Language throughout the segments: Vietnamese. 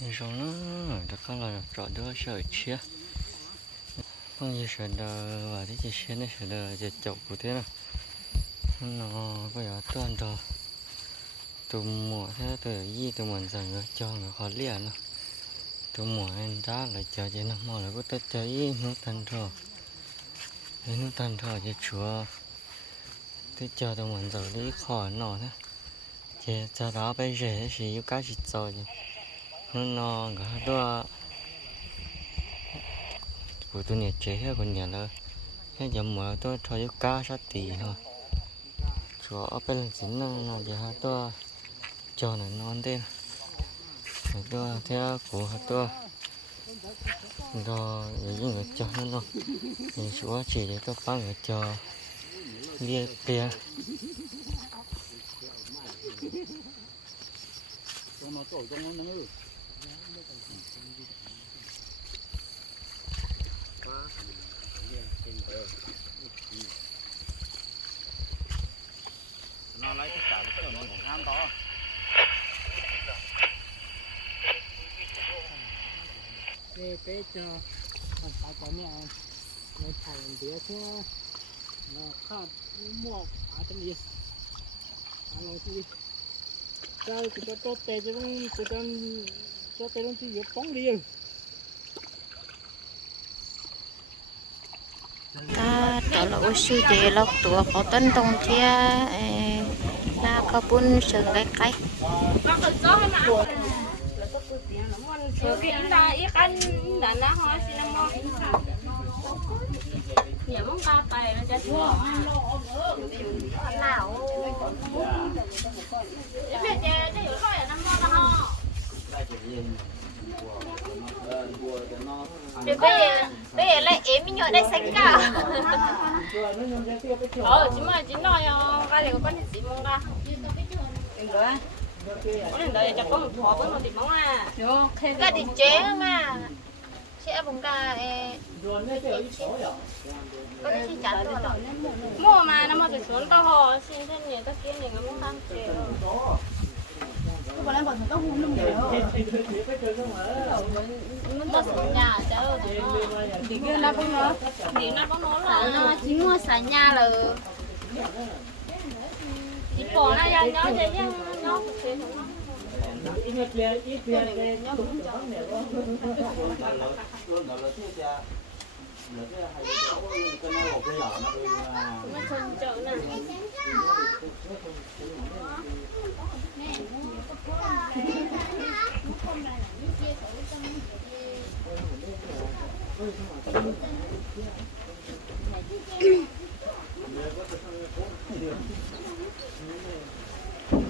thì rồi nó đã có là rõ đỡ sợ chia không gì sợ đờ và thế chỉ xe này sợ đờ chỉ chậu của thế nào nó bây giờ toàn rồi từ mùa thế từ gì từ mình rằng người cho nó khó liền nó từ mùa anh ra lại chờ chỉ nó mò lại có tết cháy nó tan rồi nó tan rồi chỉ chúa thế chờ từ mình rồi đi khỏi nó thế chỉ cho đó bây giờ thì cái gì rồi nó nó đó của tôi nhặt chế hết còn nhẹ là cái giờ mở tôi cho yêu cá sát tì thôi chỗ ở bên chính là nó giờ hai tôi cho nó non tên rồi tôi theo của hai tôi rồi những người cho nó luôn thì chỗ chỉ để tôi phá người cho lia bia nó lấy tất cả cái kiểu của ham đó về bé cho còn phải có nhà người thầy đĩa thế nó khác mua à cái gì à nó gì cho cái cho tốt tệ cho nó cho cho cho tệ nó chỉ việc phóng đi ta trở lại ô sư chế lọc tủa có tân tông thia là có bún sừng cái cái Rồi cái in ta ít ăn đã na hoa xin năm mong nhiều mong ta là ho bây giờ bây giờ lại em nhớ đây xanh cả. Ờ chỉ mà chỉ nói cái này có con gì mong ta có lần đấy chắc có một thỏ với một thịt móng à. Cái thì chế mà. Chế bông ca có cái gì chả tôi rồi. Mua mà nó mà phải xuống tao họ xin thêm nhiều tất kia này nó muốn tăng chế nó xuống nhà chứ thì kia nó có nó. Thì nó có nó là nó chỉ mua xả nhà là chỉ bỏ nó ra chứ nó tiền nó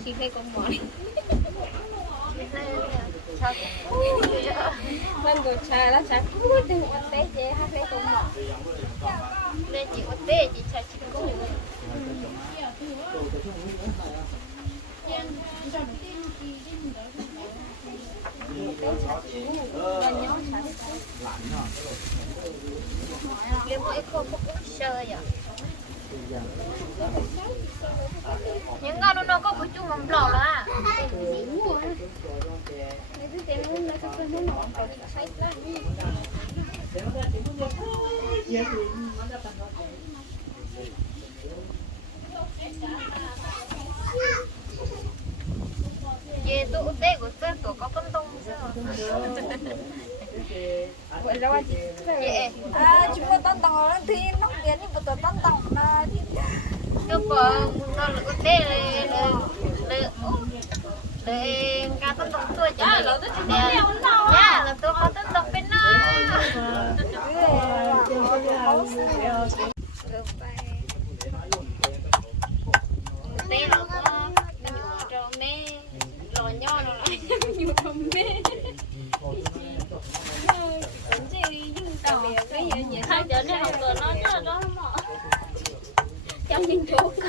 chị chợ thấy con mỏi mình được xài là xài cú thì một té dễ hai cái cũng mỏ đây chỉ có tê chỉ chạy chỉ có Liệu mỗi cô có cũng sơ vậy? Những con nó có của chung mầm lò là Về tụ tê của tê tụ có con tông sao? Dạ. à chúng ta tân tầng nó thi nó biến đi một tờ tân tầng là ก็บอกมึงตอนแล้วก็เทเลยเลยเลยเลยการต้องตรงตัวจ้าเราต้องเดียวจ้าเราตัวเขาต้องตรเป็นหน้า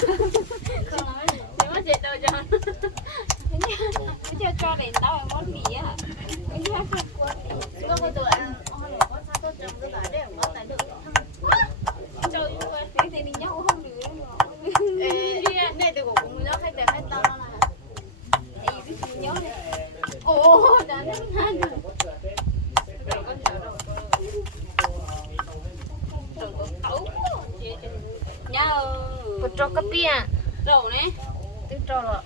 nếu mà chết đâu cho Nó cho cho đến tao em món mì á Cái gì khác quên Có một tụi ăn Ôi, có sao tôi trồng cái bài để có tài được trời ơi Thế thì mình nhau không được Ê, này tôi cũng nhớ khách để khách tao nó là Ê, cái gì nhớ này Ồ, đã đến hai trâu này Tức trò rồi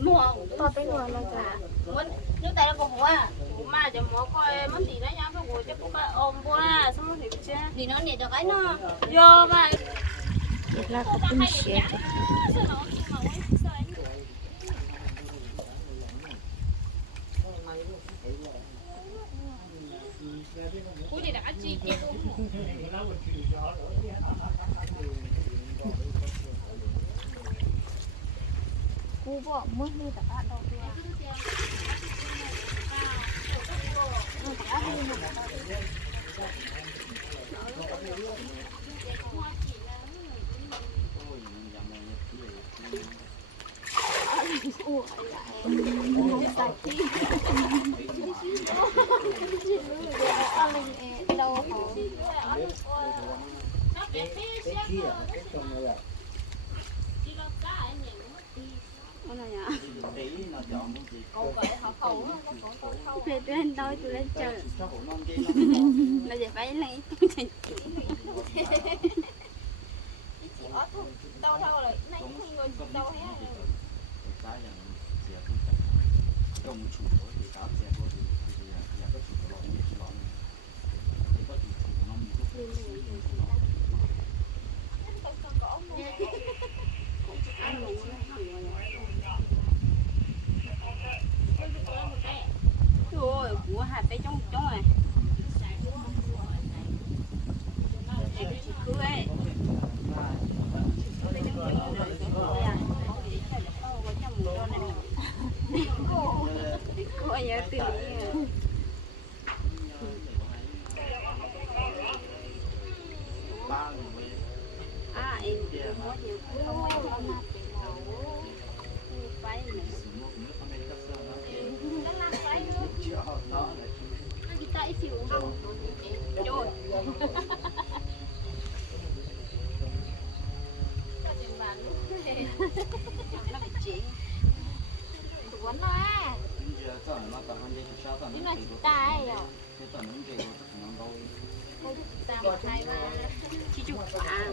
mua To tới ngồi là cả muốn nước tay nó có mua mà cho mua coi món gì đó nha phải mua cho cô cái ôm bữa à xong rồi thì chưa thì nó nhiệt được cái nó vô mà Là có tinh xịt cú thì đã chi kia Cú bỏ mất đi cả bạn đâu tí nó chọn cái gì về lên đâu tụi lên chờ cho cũng non kia là giờ phải lấy đâu đâu rồi này không người đâu hết cái là sẽ trong chủ thì cáo sẽ có thì thì là có chủ lo gì lo thì có chủ nó mình rồi của hạt tay trong trong này cứ ấy cô nhớ từ ba người à em có nhiều không phải nữa sử dụng nước con này các sơ nó cho nó là kita isi uang Jod nó bị chị Quấn nó à giờ tao nó tao ăn đi sao tao Nhưng nó mà thì chị ta ấy rồi cái tao nó cái nó đâu Ta một hai ba chị chụp à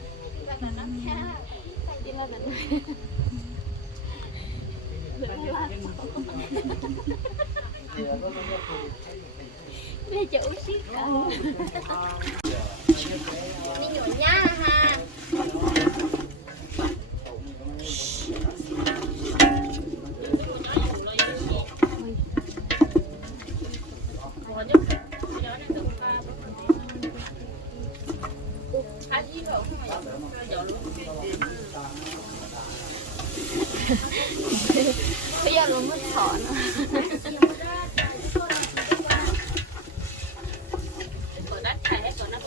đi cụ nó sẽ chị có của tống nó chị nó thì ta Phải khúc quân nô Phải khúc đi thành ở nó khó tuổi xưa tốn tổng bên này Đi là mình Lấy chữ xít Đi nhổ nha ha Bây giờ nó mất sỏ nữa của đất này hết của nó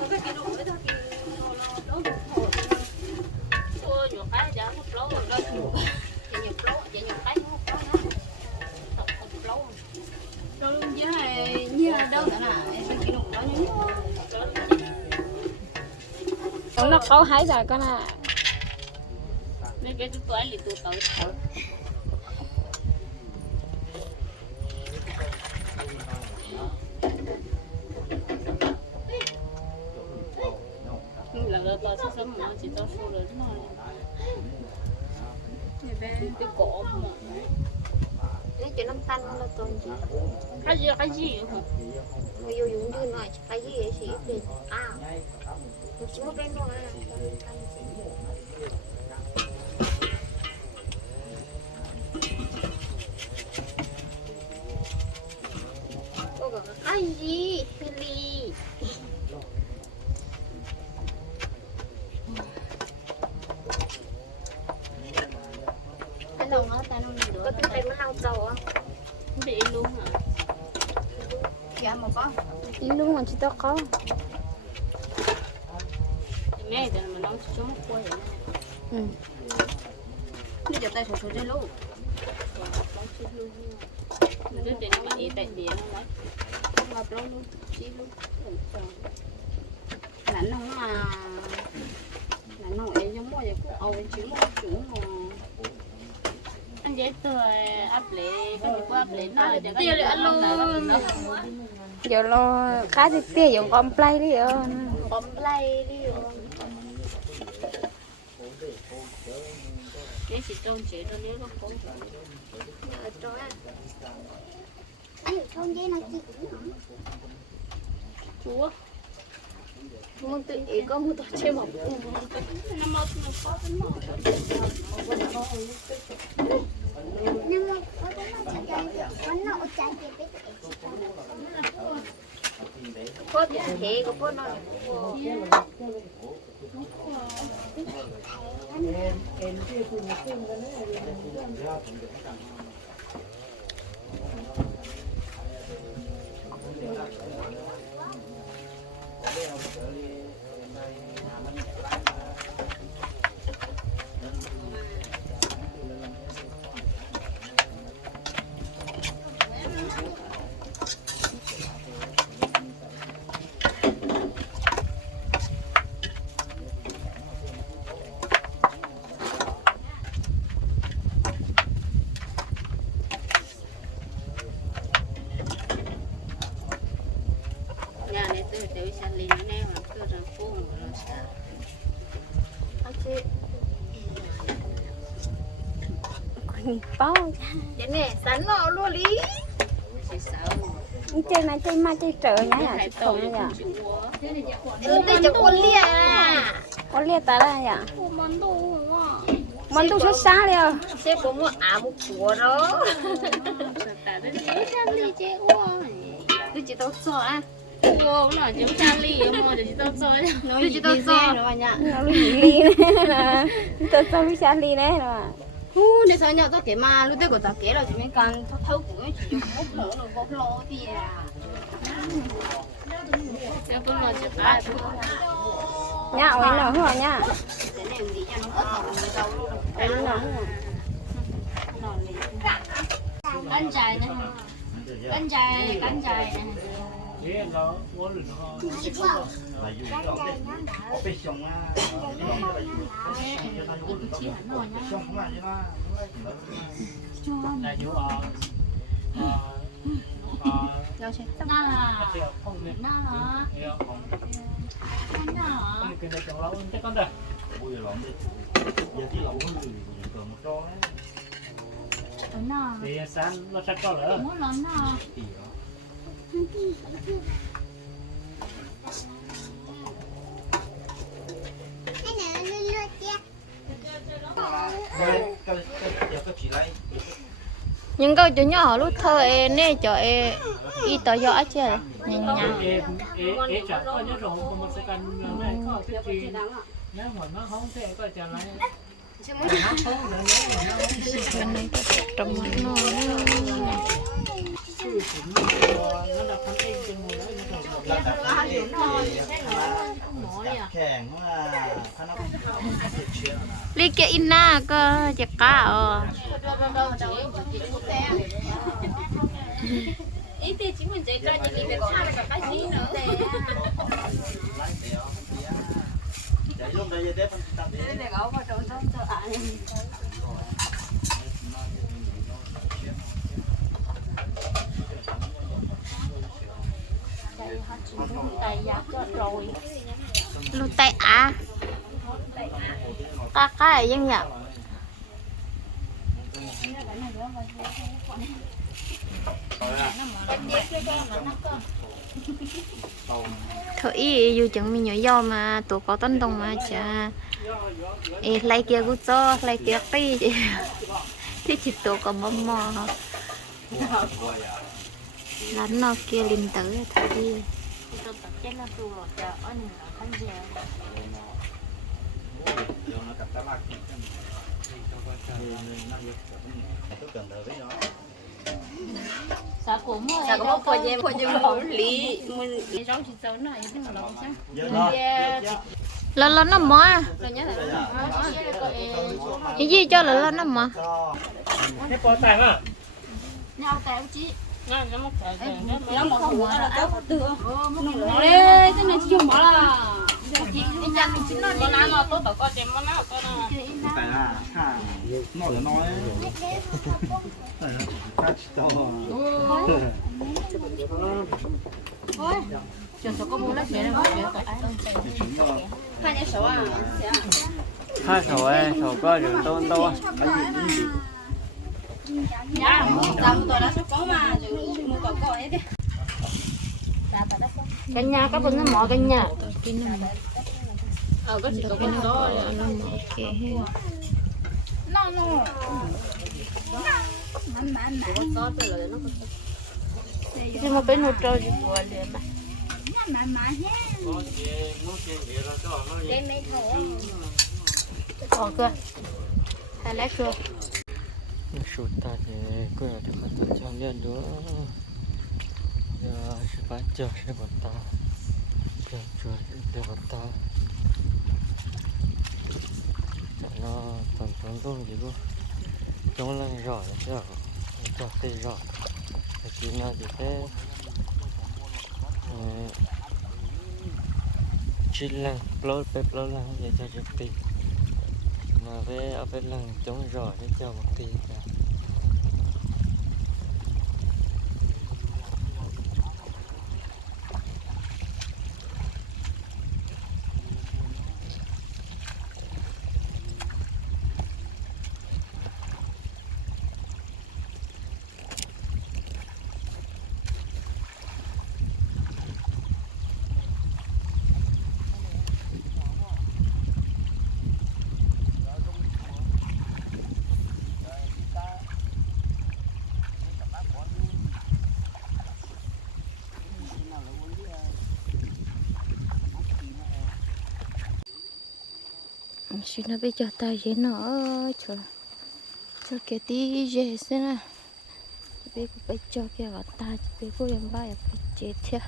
có cái đồ ấy thôi đó tôi nhổ cái giờ hút lấu rồi đó chị nhổ lấu chị nhổ cái hút lấu đó hút lấu rồi với này như là đâu cả là em cái đồ đó như nó có hái rồi con à mấy cái tôi ấy thì tôi tới là là tao sẽ sớm mà chỉ tao số rồi nó cái cổ mà Lấy chữ năm tanh là tuần gì cái gì cái gì hả Người yêu dùng như nói Cái gì ấy chị biết À Một số bên rồi Cô có cái gì Lily Cái đầu nó ta nó gì đó Có cái bên nó lau dầu á bị luôn hả Dạ một một con đi luôn mà chỉ tao có mẹ thì mà nó chỉ một quay ừ bây giờ tay sổ sổ trên luôn mình cứ để nó đi tại địa nó đấy ngập luôn luôn chi luôn. Lãnh nó mà lãnh nó ấy giống mọi cũng ao đến chín một chủ mà anh dễ từ áp lệ cái gì qua áp lệ nó để tiêu lệ ăn luôn. Giờ lo khá thì tiền dùng con play đi ờ bấm play đi rồi cái gì trông chế nó nếu nó không á chúa. Muốn tự ý có một tổ chơi một nó một nó có cái một có thể có có nó nhà này tôi tôi sẽ lên nè mà tôi rồi phun rồi sao bao Vậy nè, sẵn ngọ luôn sao chơi mà chơi mà chơi trở nhá cái à này chứ tôi không nhá Ừ, tôi cho con lia à. có liệt ta ra nhá món đồ à xuất xa đi Sẽ có một áo một của đó. nó Tôi chỉ tao cho à. Wow, nó chỉ Charlie mà chỉ tao chơi Tôi chỉ tao cho. nó nhá nó nè tôi tôi lui xa đi nè mà Hu, để sao nhau tao kể mà lúc đấy của tao kể là chỉ mấy con thâu thâu của nó chỉ một nửa rồi bốc lô thì à. Nếu tôi nói chỉ ba. Nhá ôi nó hả mình nó luôn ôi nó Cắn dài này Cắn dài, cắn dài thế nó muốn được nó là có bên trong á nó cái cho nó dùng cái trong không là cho nó là nhiều ờ ờ ờ Đâu sẽ Nó là kiểu không có đây cho không lại cái cái cá đi. để vào trong trong cho tay cho rồi lu tay à cá cá ở dân nhở thôi ý dù chẳng mình nhỏ do mà tụi có tân đồng mà chả. Ê, lấy kia cũng cho lấy kia tí chị chỉ tụi có bấm mò lắn nó kia linh tử thôi đi tôi tập chết là tù rồi chờ ở nửa thân giờ Rồi nó cặp tá lạc. Thì nó cần đời với nó. Sa cổ mua Sa cổ mua của em, của em bảo lý mình rau chỉ sâu này nhưng mà sao à cái gì cho Thế bỏ tài mà. nhau cái chị Nó nó mất tài. nó một không tự nó này là ăn nó tốt ha nói nói chỉ to có hai sổ ấy sổ có đường tôn đâu dạ tao tỏi đã có mà rồi mua tỏi có ấy đi cái nhà các bên nó mỏ cái nhà. Ờ có chỉ có con đó. Nó có từ là nó nhưng mà bên nó trâu gì của liền mà. Đây mấy thầu có cơ. Hay lấy cơ sụt ta thì cứ là được phát cho liên nữa giờ sẽ bắt chờ sẽ bắt ta chờ chờ để bắt ta chạy nó tầm tầm luôn gì luôn chống lên rõ là chứ cho tê rõ chỉ là gì thế chỉ là plot pe plot là vậy cho chụp tì mà về à, ở bên lần chống rõ để cho một tì cả. Nó bây giờ ta dễ nó chờ chờ cái tí dễ xem nè bây giờ bây giờ cái vật ta bây giờ em bay bây chết thế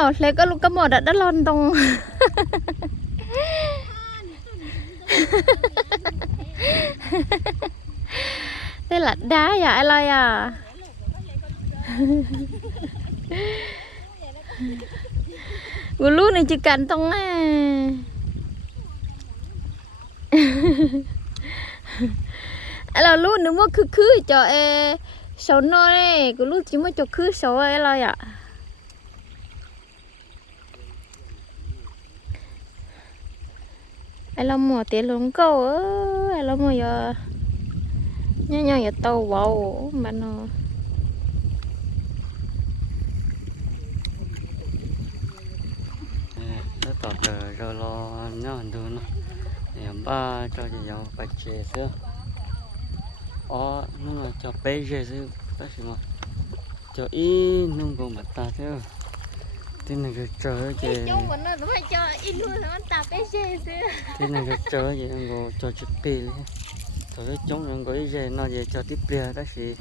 ấy là lấy cái lúc cái mỏ đã đã lon tông thế là đá ya ai lai à Gue lu nih cikan tong eh. là lu nếu mà khứ khứ cho e sầu no này, gue lu chỉ mới cho khứ sầu ấy là ya. Ai lo mua tiền luôn câu ơ ai lo mua giờ nhớ nhớ giờ tàu bầu mà nó nó tỏ tờ rồi lo nhớ hình thương nó em ba cho chị giàu phải chế xưa ó nó là cho bé chế xưa tất nhiên mà. Cho ít nung cùng mặt ta chứ thế này cái nó cho nó cái gì thế này cái trời chị em có cho chút pì thôi cái chúng em có ý gì nó về cho tiếp bia đó thì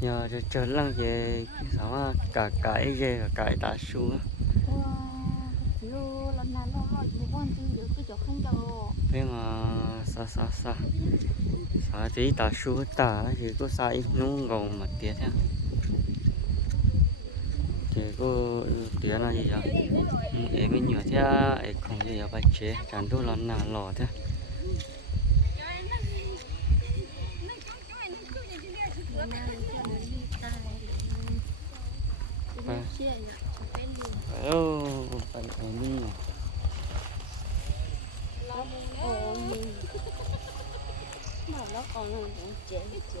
nhờ cho trời lăng về sao cả cái gì cả cái đá xuống nó cái thế mà sa sa sa sa tí ta xuống ta thì có sai nung gồng mà tiếc theo thì có tiếc là gì vậy? Em mình nhiều thế à? em không gì vậy bạch chế chẳng đủ lần nào lò thế. Hello, bạn em đi nó còn là chế chế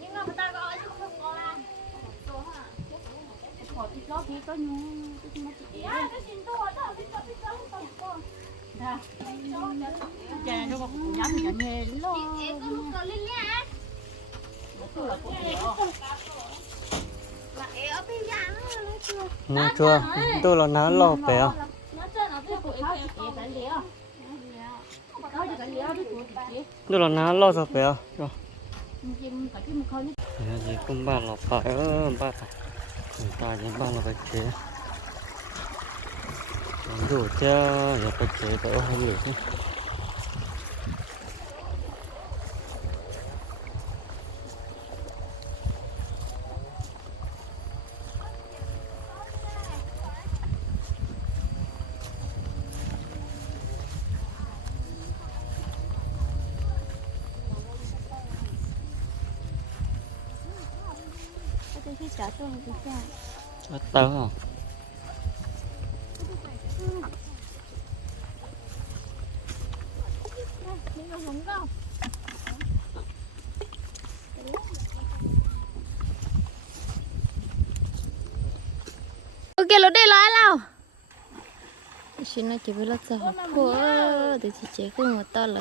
nhưng mà người ta gọi chứ không có là họ thì có thì có nhu cái mà chị à cái xin tôi đó cái cái cái không có chè nó cũng nhắm chả nghe lo cái có lúc có lên nha chưa nó chưa? Tôi là à nó nó của nó chị phải nó chị tôi là bé à rồi. Chim không gì cũng ba lò phải ơ ba thằng người ta chỉ ba lò phải chế. Đủ chưa giờ phải chế đỡ hơn lửa cái cái trả tôi cái sao Chết tớ à ok lo đây lo lao xin nó chỉ biết là sao học của thì chị chế cái một to là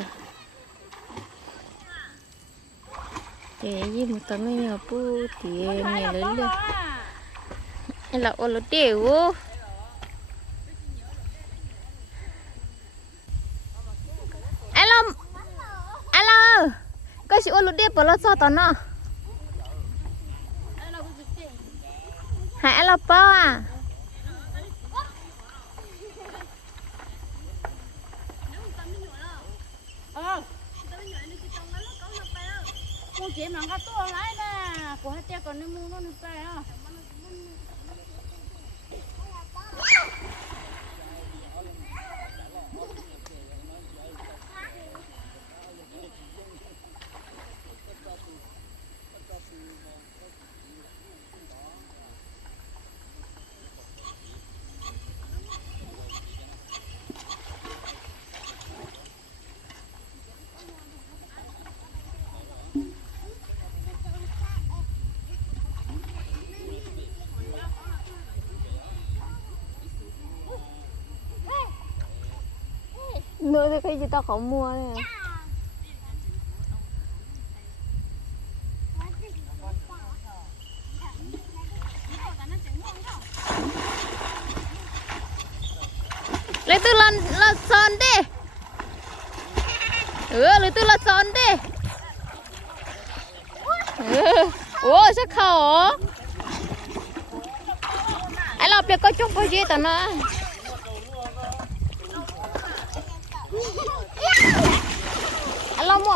để gì một tấm mấy nhỏ pu thì nhà lớn được em là ô lo đều alo alo có chị ô lo đều bỏ sao tao nó hãy alo bao à? คงเจ็บหนังก็ตัวไรนะกูให้เจ้าก่อนในมือก็นึกไปอะ Nữa thì cái gì tao không mua này lấy tư lần là sơn đi. Ừ lấy tư là sơn đi. Ừ. Ủa, sao khổ? Ai lọc được có chung có gì tao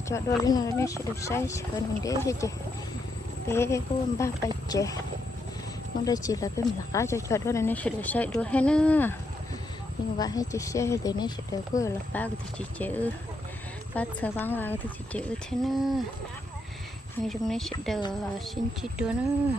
cho cho đôi lên nó nên sẽ được sai hơn mình để hết chị bé cô ba bảy trẻ nhưng đây chỉ là cái mặt lá cho cho đôi nên sẽ được sai đôi hết nữa nhưng mà hết chị xe thì nên sẽ được cứ là ba cái chị chữ ba sờ vắng là cái chị chữ thế nữa ngay trong này sẽ được xin chị đôi nữa